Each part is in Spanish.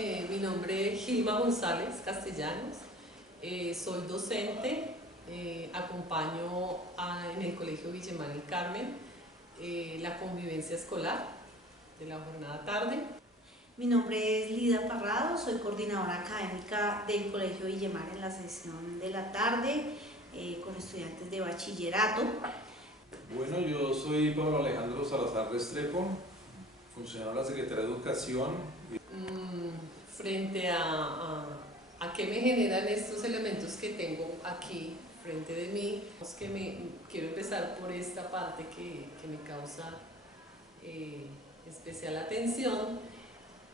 Mi nombre es Gilma González Castellanos, soy docente, acompaño en el Colegio Villemar El Carmen la convivencia escolar de la jornada tarde. Mi nombre es Lida Parrado, soy coordinadora académica del Colegio Villemar en la sesión de la tarde con estudiantes de bachillerato. Bueno, yo soy Pablo Alejandro Salazar Restrepo, funcionario de la Secretaría de Educación. Frente a qué me generan estos elementos que tengo aquí frente de mí, quiero empezar por esta parte que me causa especial atención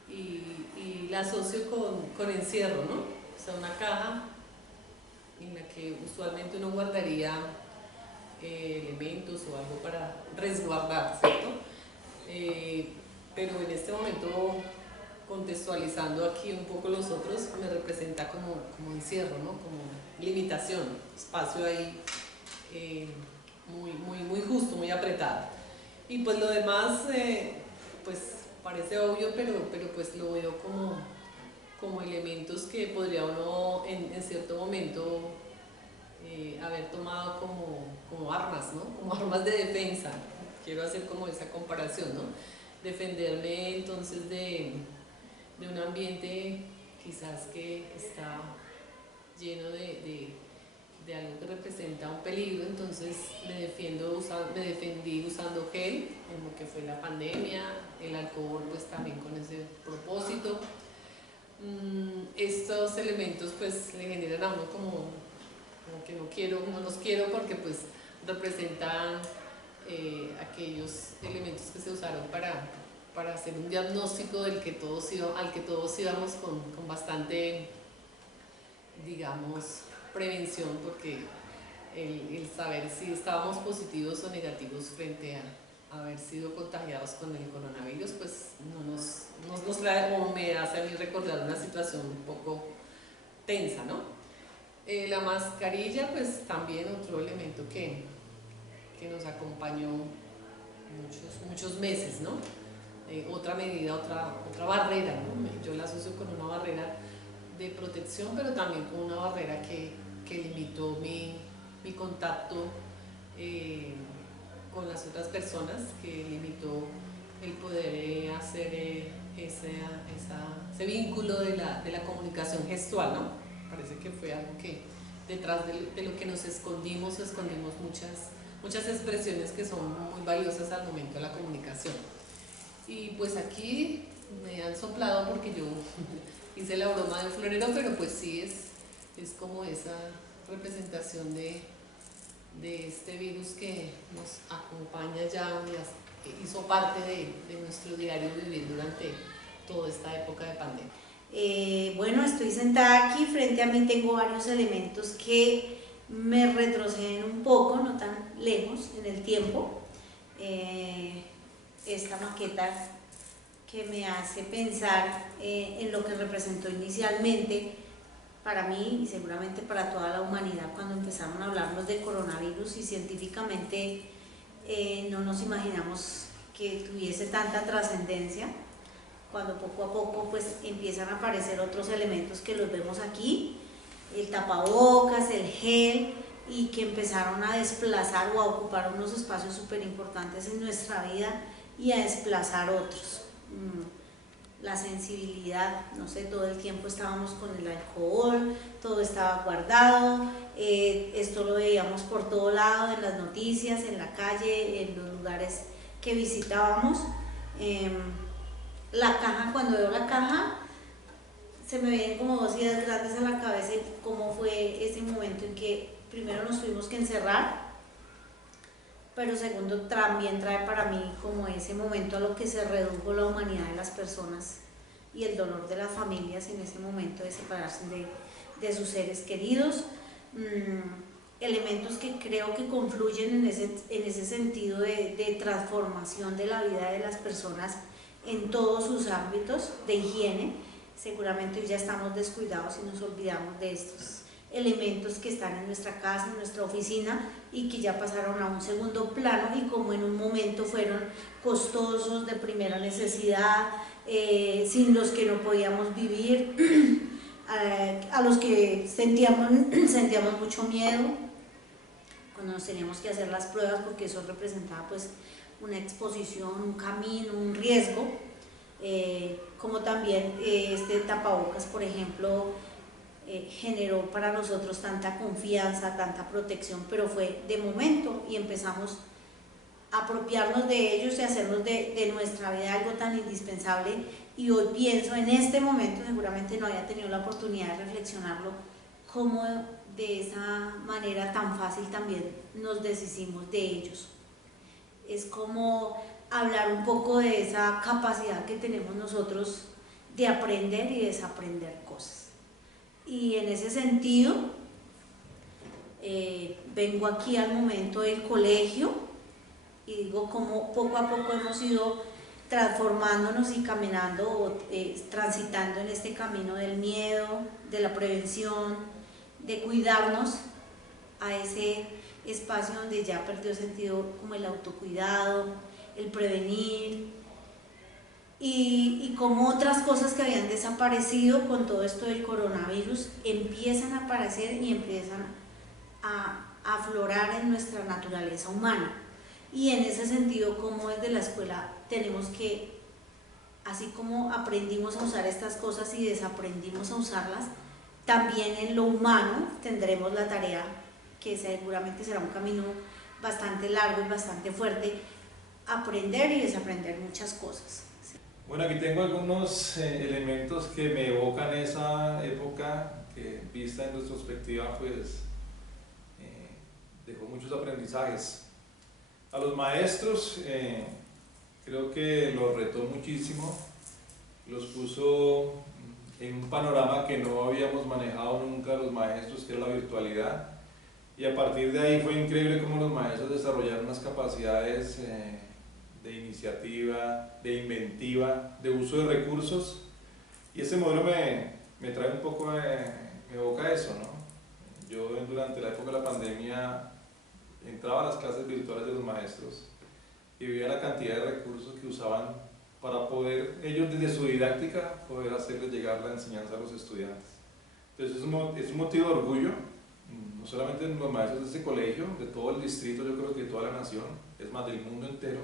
y la asocio con encierro, ¿no? O sea, una caja en la que usualmente uno guardaría elementos o algo para resguardar, ¿cierto? Pero en este momento, contextualizando aquí un poco los otros, me representa como encierro, ¿no? Como limitación, espacio ahí muy justo, muy apretado. Y pues lo demás, pues parece obvio, pero pues lo veo como elementos que podría uno en cierto momento haber tomado como armas, ¿no? Como armas de defensa. Quiero hacer como esa comparación, ¿no? Defenderme entonces de un ambiente quizás que está lleno de algo que representa un peligro, entonces me defendí usando gel en lo que fue la pandemia, el alcohol pues también con ese propósito. Estos elementos pues le generan a uno como que no los quiero porque pues representan aquellos elementos que se usaron para hacer un diagnóstico al que todos íbamos con bastante, digamos, prevención, porque el saber si estábamos positivos o negativos frente a haber sido contagiados con el coronavirus, pues nos trae, o me hace a mí recordar una situación un poco tensa, ¿no? La mascarilla, pues también otro elemento que nos acompañó muchos meses, ¿no? Otra medida, otra barrera, ¿no? Yo la asocio con una barrera de protección, pero también con una barrera que limitó mi contacto con las otras personas, que limitó el poder hacer ese vínculo de la comunicación gestual, ¿no? Parece que fue algo que detrás de lo que nos escondimos muchas expresiones que son muy valiosas al momento de la comunicación. Y pues aquí me han soplado porque yo hice la broma del florero, pero pues sí es como esa representación de este virus que nos acompaña ya, hizo parte de nuestro diario vivir durante toda esta época de pandemia. Bueno, estoy sentada aquí, frente a mí tengo varios elementos que me retroceden un poco, no tan lejos en el tiempo. Esta maqueta que me hace pensar en lo que representó inicialmente para mí y seguramente para toda la humanidad cuando empezaron a hablarnos de coronavirus, y científicamente no nos imaginamos que tuviese tanta trascendencia, cuando poco a poco pues empiezan a aparecer otros elementos que los vemos aquí, el tapabocas, el gel, y que empezaron a desplazar o a ocupar unos espacios súper importantes en nuestra vida y a desplazar otros. La sensibilidad, no sé, todo el tiempo estábamos con el alcohol, todo estaba guardado, esto lo veíamos por todo lado, en las noticias, en la calle, en los lugares que visitábamos. La caja, cuando veo la caja, se me vienen como dos ideas grandes a la cabeza, cómo fue ese momento en que primero nos tuvimos que encerrar, pero segundo también trae para mí como ese momento a lo que se redujo la humanidad de las personas y el dolor de las familias en ese momento de separarse de sus seres queridos. Elementos que creo que confluyen en ese sentido de transformación de la vida de las personas en todos sus ámbitos de higiene. Seguramente hoy ya estamos descuidados y nos olvidamos de estos elementos que están en nuestra casa, en nuestra oficina y que ya pasaron a un segundo plano y como en un momento fueron costosos, de primera necesidad, sin los que no podíamos vivir, a los que sentíamos mucho miedo cuando nos teníamos que hacer las pruebas, porque eso representaba pues una exposición, un camino, un riesgo, como también este tapabocas, por ejemplo, generó para nosotros tanta confianza, tanta protección, pero fue de momento y empezamos a apropiarnos de ellos y hacernos de nuestra vida algo tan indispensable. Y hoy pienso, en este momento seguramente no había tenido la oportunidad de reflexionarlo, cómo de esa manera tan fácil también nos deshicimos de ellos. Es como hablar un poco de esa capacidad que tenemos nosotros de aprender y desaprender cosas. Y en ese sentido, vengo aquí al momento del colegio y digo cómo poco a poco hemos ido transformándonos y caminando, transitando en este camino del miedo, de la prevención, de cuidarnos a ese espacio donde ya perdió sentido como el autocuidado, el prevenir, y como otras cosas que habían desaparecido con todo esto del coronavirus empiezan a aparecer y empiezan a aflorar en nuestra naturaleza humana. Y en ese sentido, como desde la escuela tenemos que, así como aprendimos a usar estas cosas y desaprendimos a usarlas, también en lo humano tendremos la tarea, que seguramente será un camino bastante largo y bastante fuerte, aprender y desaprender muchas cosas. Bueno, aquí tengo algunos elementos que me evocan esa época que, vista en retrospectiva, pues dejó muchos aprendizajes. A los maestros creo que los retó muchísimo, los puso en un panorama que no habíamos manejado nunca los maestros, que era la virtualidad, y a partir de ahí fue increíble cómo los maestros desarrollaron unas capacidades de iniciativa, de inventiva, de uso de recursos, y ese modelo me trae un poco, me evoca eso, ¿no? Yo durante la época de la pandemia entraba a las clases virtuales de los maestros y veía la cantidad de recursos que usaban para poder ellos desde su didáctica poder hacerles llegar la enseñanza a los estudiantes. Entonces es un motivo de orgullo, no solamente de los maestros de ese colegio, de todo el distrito, yo creo que de toda la nación, es más del mundo entero.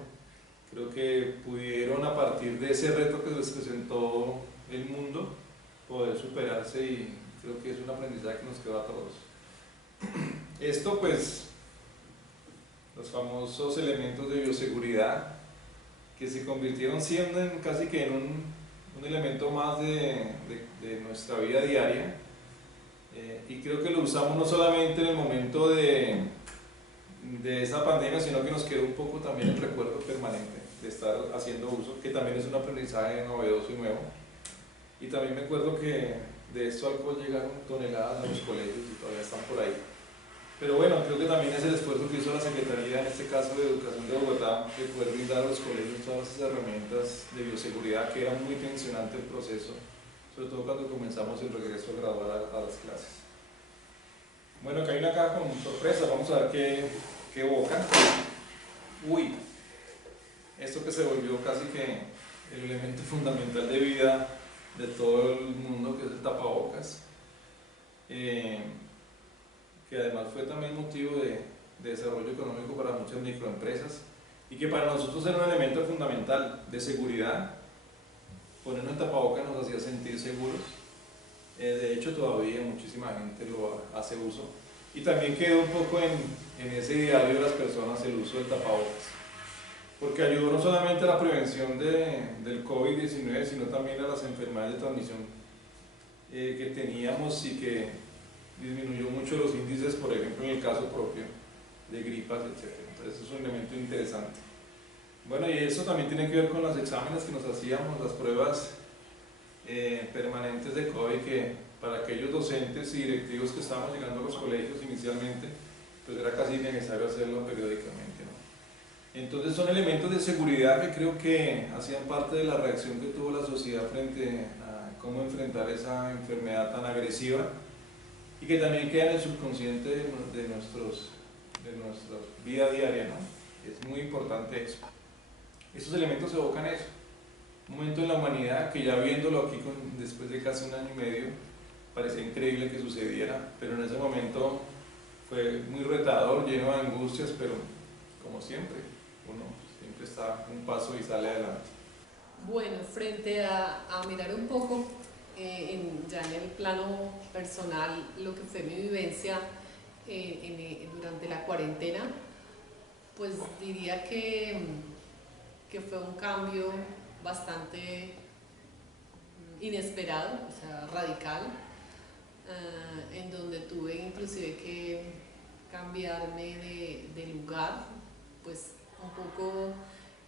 Creo que pudieron, a partir de ese reto que les presentó el mundo, poder superarse, y creo que es un aprendizaje que nos quedó a todos. Esto pues, los famosos elementos de bioseguridad, que se convirtieron siendo casi que en un elemento más de nuestra vida diaria, y creo que lo usamos no solamente en el momento de esa pandemia, sino que nos quedó un poco también el recuerdo permanente de estar haciendo uso, que también es un aprendizaje novedoso y nuevo. Y también me acuerdo que de esto alcohol llegaron toneladas a los colegios y todavía están por ahí. Pero bueno, creo que también es el esfuerzo que hizo la Secretaría, en este caso de Educación de Bogotá, de poder brindar a los colegios todas esas herramientas de bioseguridad, que era muy tensionante el proceso, sobre todo cuando comenzamos el regreso gradual a las clases. Bueno, acá hay una caja con sorpresa, vamos a ver qué evoca. Uy, esto que se volvió casi que el elemento fundamental de vida de todo el mundo, que es el tapabocas, que además fue también motivo de desarrollo económico para muchas microempresas, y que para nosotros era un elemento fundamental de seguridad. Ponernos el tapabocas nos hacía sentir seguros. De hecho todavía muchísima gente lo hace uso, y también quedó un poco en ese ideario de las personas el uso del tapabocas, porque ayudó no solamente a la prevención del COVID-19, sino también a las enfermedades de transmisión que teníamos, y que disminuyó mucho los índices, por ejemplo en el caso propio de gripas, etc. Entonces es un elemento interesante. Bueno, y eso también tiene que ver con los exámenes que nos hacíamos, las pruebas permanentes de COVID, que para aquellos docentes y directivos que estábamos llegando a los colegios inicialmente, pues era casi necesario hacerlo periódicamente, ¿no? Entonces son elementos de seguridad que creo que hacían parte de la reacción que tuvo la sociedad frente a cómo enfrentar esa enfermedad tan agresiva, y que también queda en el subconsciente de nuestra vida diaria, ¿no? Es muy importante eso. Esos elementos evocan eso. Un momento en la humanidad que ya viéndolo aquí después de casi un año y medio, parecía increíble que sucediera, pero en ese momento fue muy retador, lleno de angustias, pero como siempre, uno siempre está un paso y sale adelante. Bueno, frente a mirar un poco ya en el plano personal lo que fue mi vivencia durante la cuarentena, pues diría que fue un cambio bastante inesperado, o sea, radical, en donde tuve inclusive que cambiarme de lugar, pues un poco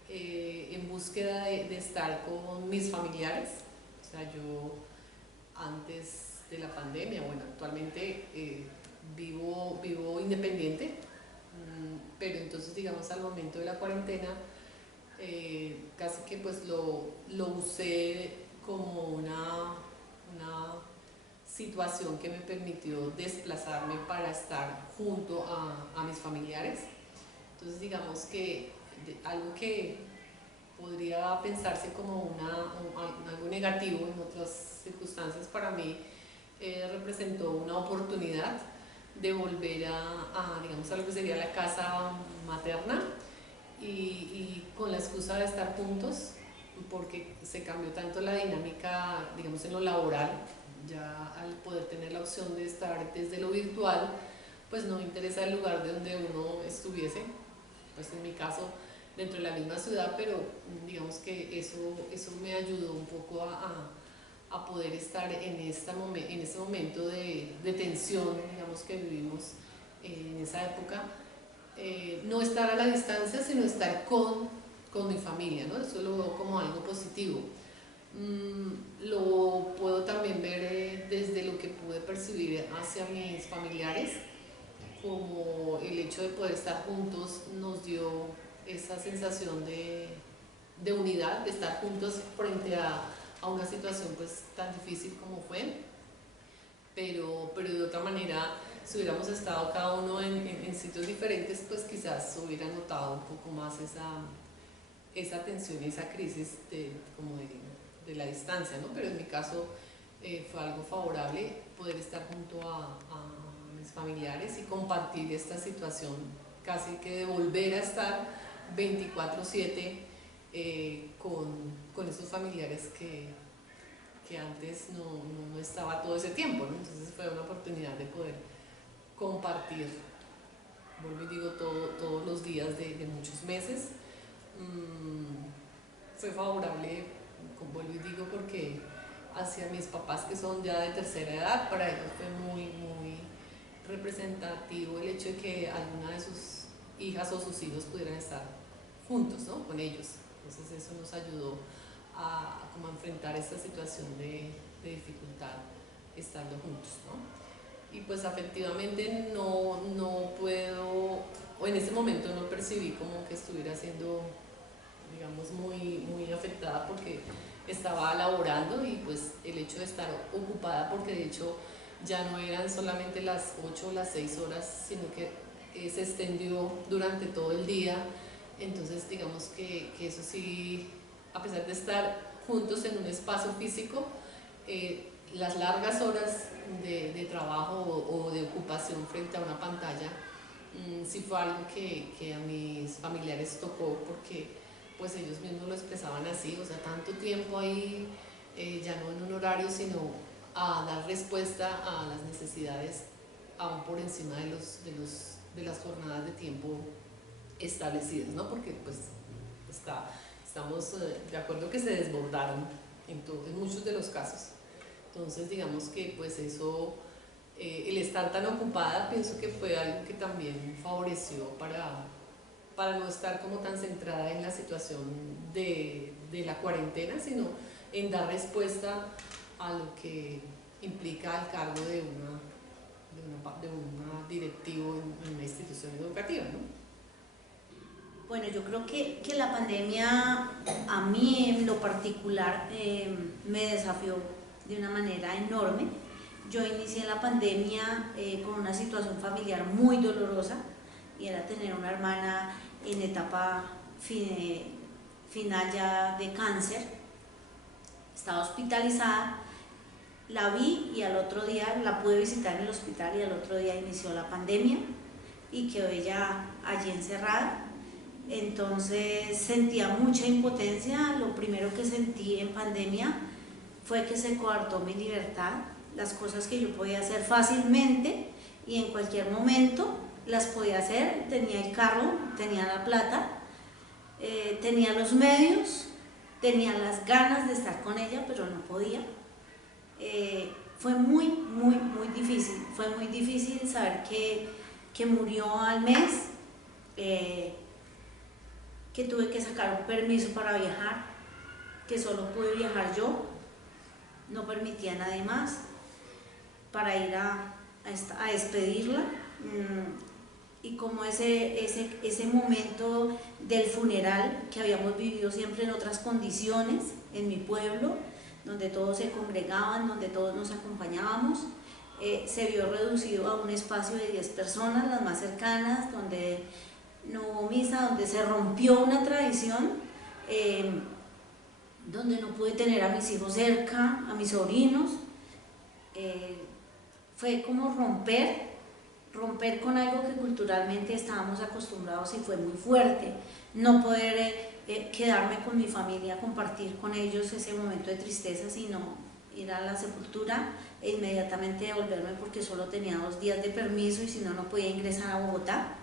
en búsqueda de estar con mis familiares. O sea, yo antes de la pandemia, bueno, actualmente vivo independiente, pero entonces digamos al momento de la cuarentena casi que pues lo usé como una situación que me permitió desplazarme para estar junto a mis familiares. Entonces digamos que algo que podría pensarse como algo negativo en otras circunstancias, para mí representó una oportunidad de volver digamos, a lo que sería la casa materna y con la excusa de estar juntos, porque se cambió tanto la dinámica, digamos, en lo laboral. Ya al poder tener la opción de estar desde lo virtual, pues no me interesa el lugar de donde uno estuviese, pues en mi caso dentro de la misma ciudad, pero digamos que eso me ayudó un poco a poder estar en este momento de tensión, digamos, que vivimos en esa época. No estar a la distancia, sino estar con mi familia, ¿no? Eso lo veo como algo positivo. Lo puedo también ver desde lo que pude percibir hacia mis familiares, como el hecho de poder estar juntos nos dio esa sensación de unidad, de estar juntos frente a una situación pues tan difícil como fue, pero de otra manera, si hubiéramos estado cada uno en sitios diferentes, pues quizás hubiera notado un poco más esa tensión y esa crisis de la distancia, ¿no? Pero en mi caso fue algo favorable poder estar junto a mis familiares y compartir esta situación, casi que de volver a estar 24/7 con esos familiares que antes no estaba todo ese tiempo, ¿no? Entonces fue una oportunidad de poder compartir, vuelvo y digo, todos los días de muchos meses. Fue favorable, vuelvo y digo, porque hacia mis papás, que son ya de tercera edad, para ellos fue muy representativo el hecho de que alguna de sus hijas o sus hijos pudieran estar juntos, ¿no? Con ellos. Entonces eso nos ayudó a enfrentar esta situación de dificultad estando juntos, ¿no? Y pues afectivamente no puedo, o en ese momento no percibí como que estuviera siendo, digamos, muy afectada, porque estaba laborando y pues el hecho de estar ocupada, porque de hecho ya no eran solamente las 8 o las 6 horas, sino que se extendió durante todo el día. Entonces digamos que eso sí, a pesar de estar juntos en un espacio físico, las largas horas de trabajo o de ocupación frente a una pantalla, sí fue algo que a mis familiares tocó, porque pues ellos mismos lo expresaban así, o sea, tanto tiempo ahí, ya no en un horario, sino a dar respuesta a las necesidades aún por encima de las jornadas de tiempo establecidas, ¿no? Porque pues estamos de acuerdo que se desbordaron en muchos de los casos. Entonces digamos que pues eso, el estar tan ocupada, pienso que fue algo que también favoreció para no estar como tan centrada en la situación de la cuarentena, sino en dar respuesta a lo que implica el cargo de una directivo en una institución educativa, ¿no? Bueno, yo creo que la pandemia a mí en lo particular me desafió de una manera enorme. Yo inicié la pandemia con una situación familiar muy dolorosa y era tener una hermana en etapa final ya de cáncer. Estaba hospitalizada, la vi y al otro día la pude visitar en el hospital y al otro día inició la pandemia y quedó ella allí encerrada. Entonces sentía mucha impotencia. Lo primero que sentí en pandemia fue que se coartó mi libertad. Las cosas que yo podía hacer fácilmente y en cualquier momento las podía hacer. Tenía el carro, tenía la plata, tenía los medios, tenía las ganas de estar con ella, pero no podía. Fue muy difícil. Fue muy difícil saber que murió al mes, que tuve que sacar un permiso para viajar, que solo pude viajar yo, no permitía a nadie más, para ir a despedirla. Y como ese momento del funeral que habíamos vivido siempre en otras condiciones, en mi pueblo, donde todos se congregaban, donde todos nos acompañábamos, se vio reducido a un espacio de 10 personas, las más cercanas, donde no hubo misa, donde se rompió una tradición, donde no pude tener a mis hijos cerca, a mis sobrinos. Fue como romper con algo que culturalmente estábamos acostumbrados y fue muy fuerte. No poder quedarme con mi familia, compartir con ellos ese momento de tristeza, sino ir a la sepultura e inmediatamente devolverme porque solo tenía 2 días de permiso y si no, no podía ingresar a Bogotá.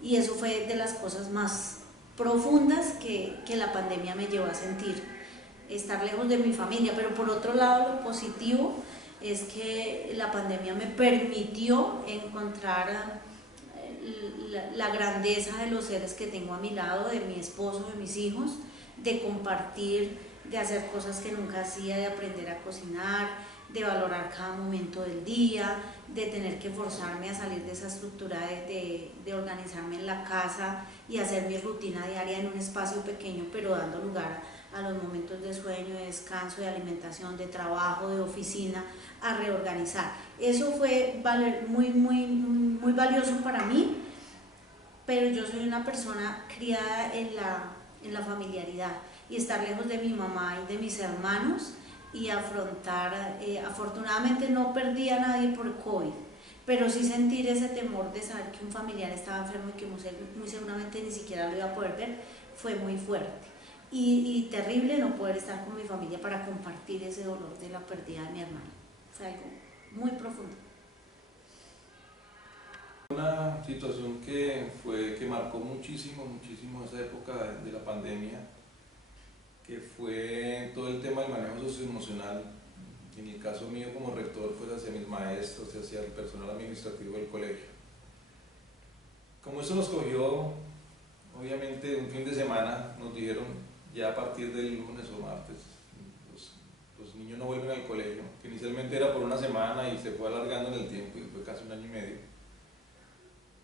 Y eso fue de las cosas más profundas que la pandemia me llevó a sentir, estar lejos de mi familia. Pero por otro lado, lo positivo es que la pandemia me permitió encontrar la grandeza de los seres que tengo a mi lado, de mi esposo, de mis hijos, de compartir, de hacer cosas que nunca hacía, de aprender a cocinar, de valorar cada momento del día, de tener que forzarme a salir de esa estructura de organizarme en la casa y hacer mi rutina diaria en un espacio pequeño, pero dando lugar a los momentos de sueño, de descanso, de alimentación, de trabajo, de oficina, a reorganizar. Eso fue muy valioso para mí, pero yo soy una persona criada en la familiaridad y estar lejos de mi mamá y de mis hermanos y afrontar, afortunadamente no perdí a nadie por COVID, pero sí sentir ese temor de saber que un familiar estaba enfermo y que muy seguramente ni siquiera lo iba a poder ver, fue muy fuerte. Y terrible no poder estar con mi familia para compartir ese dolor de la pérdida de mi hermano. Fue algo muy profundo. Una situación que marcó muchísimo esa época de la pandemia, que fue todo el tema del manejo socioemocional. En el caso mío como rector, pues hacia mis maestros, hacia el personal administrativo del colegio. Como eso nos cogió, obviamente, un fin de semana, nos dijeron ya a partir del lunes o martes, los niños no vuelven al colegio, que inicialmente era por una semana y se fue alargando en el tiempo y fue casi 1 año y medio.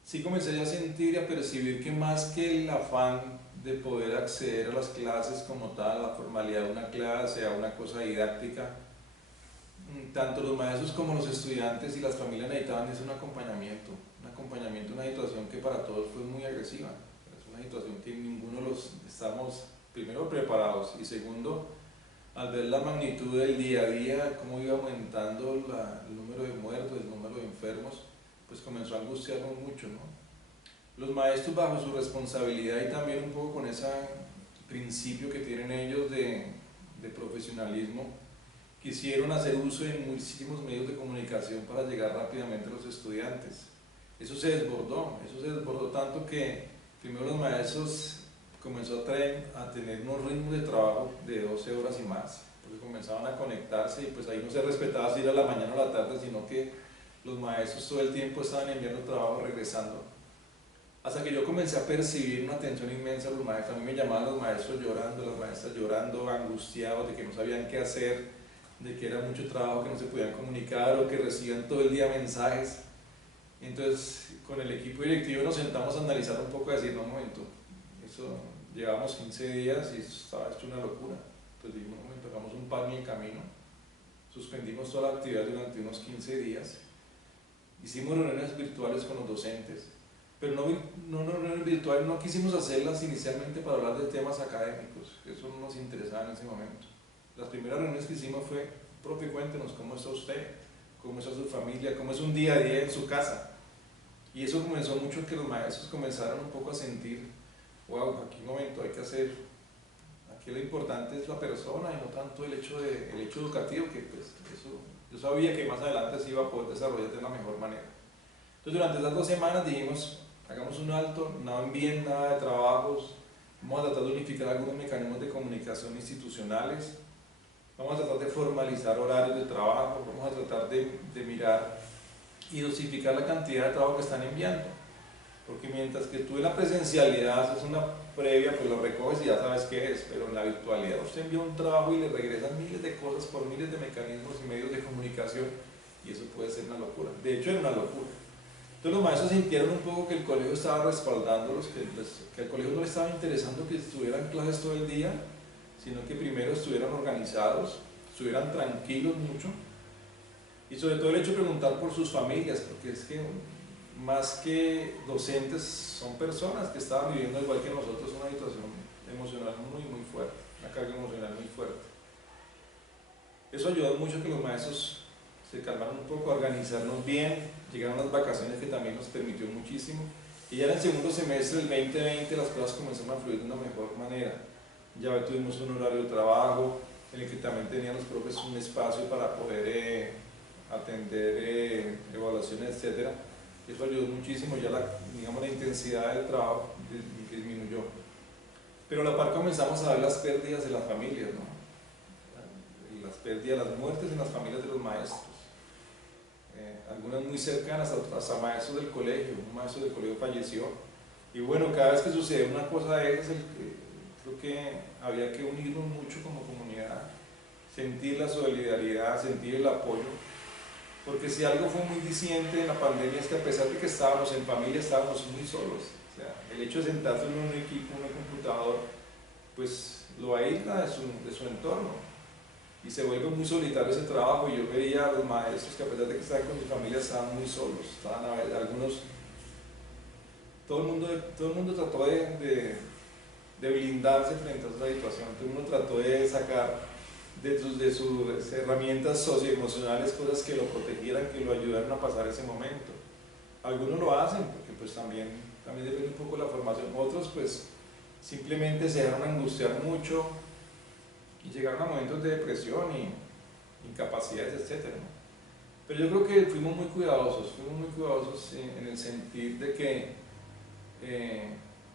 Sí comencé a sentir y a percibir que más que el afán de poder acceder a las clases como tal, a la formalidad de una clase, a una cosa didáctica, tanto los maestros como los estudiantes y las familias necesitaban un acompañamiento, una situación que para todos fue muy agresiva. Es una situación que ninguno los estamos, primero, preparados y segundo, al ver la magnitud del día a día, cómo iba aumentando el número de muertos, el número de enfermos, pues comenzó a angustiarnos mucho, ¿no? Los maestros, bajo su responsabilidad y también un poco con ese principio que tienen ellos de profesionalismo, quisieron hacer uso de muchísimos medios de comunicación para llegar rápidamente a los estudiantes. Eso se desbordó tanto que primero los maestros comenzó a tener unos ritmos de trabajo de 12 horas y más, porque comenzaban a conectarse y pues ahí no se respetaba si era la mañana o la tarde, sino que los maestros todo el tiempo estaban enviando trabajo, regresando. Hasta que yo comencé a percibir una tensión inmensa a los maestros. A mí me llamaban los maestros llorando, las maestras llorando, angustiados de que no sabían qué hacer, de que era mucho trabajo, que no se podían comunicar o que recibían todo el día mensajes. Entonces, con el equipo directivo nos sentamos a analizar un poco y decir, no, un momento, eso llevamos 15 días y eso estaba hecho una locura. Entonces dijimos, un momento, hagamos un pan en el camino. suspendimos toda la actividad durante unos 15 días, hicimos reuniones virtuales con los docentes, pero no reuniones virtuales, no quisimos hacerlas inicialmente para hablar de temas académicos, eso no nos interesaba en ese momento. Las primeras reuniones que hicimos fue, profe, cuéntenos cómo está usted, cómo está su familia, cómo es un día a día en su casa. Y eso comenzó mucho que los maestros comenzaron un poco a sentir, wow, aquí un momento hay que hacer, aquí lo importante es la persona y no tanto el hecho educativo, que pues eso, yo sabía que más adelante se iba a poder desarrollar de la mejor manera. Entonces durante esas 2 semanas dijimos, hagamos un alto, no envíen nada de trabajos, vamos a tratar de unificar algunos mecanismos de comunicación institucionales, vamos a tratar de formalizar horarios de trabajo, vamos a tratar de mirar y dosificar la cantidad de trabajo que están enviando, porque mientras que tú en la presencialidad haces una previa, pues lo recoges y ya sabes qué es, pero en la virtualidad usted envía un trabajo y le regresan miles de cosas por miles de mecanismos y medios de comunicación, y eso puede ser una locura. De hecho era una locura. Entonces los maestros sintieron un poco que el colegio estaba respaldándolos, que al colegio no le estaba interesando que estuvieran clases todo el día, sino que primero estuvieran organizados, estuvieran tranquilos mucho, y sobre todo el hecho de preguntar por sus familias, porque es que más que docentes son personas que estaban viviendo igual que nosotros una situación emocional muy fuerte, una carga emocional muy fuerte. Eso ayudó mucho a que los maestros se calmaron un poco, a organizarnos bien, llegaron las vacaciones que también nos permitió muchísimo, y ya en el segundo semestre del 2020 las cosas comenzaron a fluir de una mejor manera. Ya tuvimos un horario de trabajo en el que también tenían los profes un espacio para poder atender evaluaciones, etcétera. Eso ayudó muchísimo, ya digamos, la intensidad del trabajo disminuyó. Pero a la par comenzamos a ver las pérdidas de las familias, ¿no? Y las pérdidas, las muertes en las familias de los maestros. Algunas muy cercanas, hasta maestros del colegio. Un maestro del colegio falleció. Y bueno, cada vez que sucede una cosa de esas, creo que había que unirnos mucho como comunidad, sentir la solidaridad, sentir el apoyo. Porque si algo fue muy diciente en la pandemia es que a pesar de que estábamos en familia, estábamos muy solos. O sea, el hecho de sentarse en un equipo, en un computador, pues lo aísla de su entorno. Y se vuelve muy solitario ese trabajo. Y yo veía a los maestros que a pesar de que estaban con su familia, estaban muy solos. Estaban a ver, algunos, todo el mundo trató de blindarse frente a esa situación. Todo el mundo trató de sacar de sus herramientas socioemocionales cosas que lo protegieran, que lo ayudaran a pasar ese momento. Algunos lo hacen porque pues también depende un poco de la formación, otros pues simplemente se dejaron angustiar mucho y llegaron a momentos de depresión y incapacidades, etc. Pero yo creo que fuimos muy cuidadosos en el sentido de que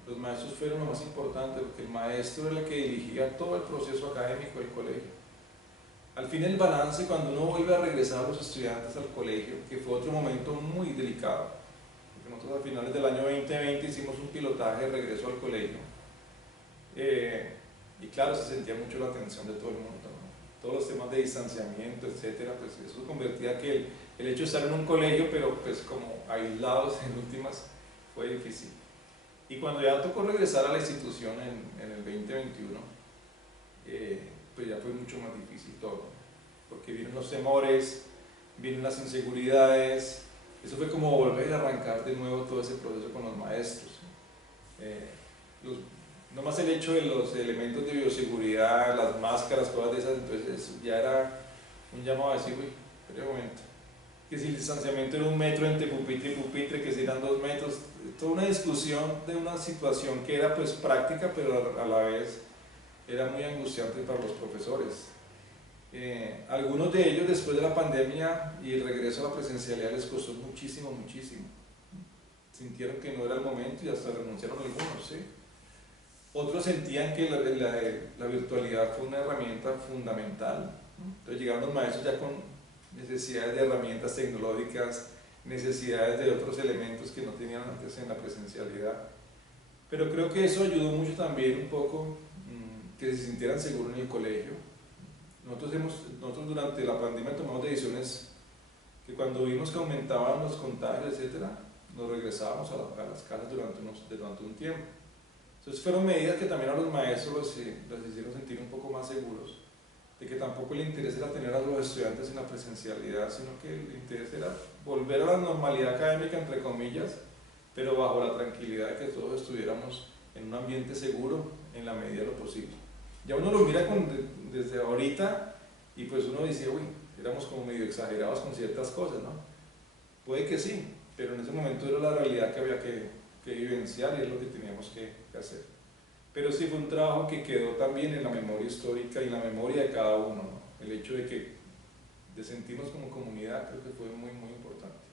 los maestros fueron lo más importante, porque el maestro era el que dirigía todo el proceso académico del colegio. Al fin el balance, cuando uno vuelve a regresar a los estudiantes al colegio, que fue otro momento muy delicado, porque nosotros a finales del año 2020 hicimos un pilotaje de regreso al colegio, y claro, se sentía mucho la atención de todo el mundo, ¿no? Todos los temas de distanciamiento, etcétera, pues eso convertía que el hecho de estar en un colegio, pero pues como aislados en últimas, fue difícil. Y cuando ya tocó regresar a la institución en el 2021, pues ya fue mucho más difícil todo, porque vienen los temores, vienen las inseguridades. Eso fue como volver a arrancar de nuevo todo ese proceso con los maestros. No más el hecho de los elementos de bioseguridad, las máscaras, cosas de esas, entonces ya era un llamado a decir, uy, espera un momento, que si el distanciamiento era 1 metro entre pupitre y pupitre, que si eran 2 metros, toda una discusión de una situación que era pues práctica, pero a la vez era muy angustiante para los profesores. Algunos de ellos después de la pandemia y el regreso a la presencialidad les costó muchísimo. Sintieron que no era el momento y hasta renunciaron algunos, ¿sí? Otros sentían que la virtualidad fue una herramienta fundamental. Entonces llegaron los maestros ya con necesidades de herramientas tecnológicas, necesidades de otros elementos que no tenían antes en la presencialidad. Pero creo que eso ayudó mucho también un poco que se sintieran seguros en el colegio. Nosotros durante la pandemia tomamos decisiones que cuando vimos que aumentaban los contagios, etcétera, nos regresábamos a las casas durante un tiempo. Entonces fueron medidas que también a los maestros los hicieron sentir un poco más seguros. de que tampoco el interés era tener a los estudiantes en la presencialidad, sino que el interés era volver a la normalidad académica, entre comillas, pero bajo la tranquilidad de que todos estuviéramos en un ambiente seguro en la medida de lo posible. Ya uno lo mira desde ahorita y pues uno dice, uy, éramos como medio exagerados con ciertas cosas, ¿no? Puede que sí, pero en ese momento era la realidad que había que vivenciar y es lo que teníamos que hacer. Pero sí fue un trabajo que quedó también en la memoria histórica y en la memoria de cada uno, ¿no? El hecho de sentirnos como comunidad creo que fue muy, muy importante.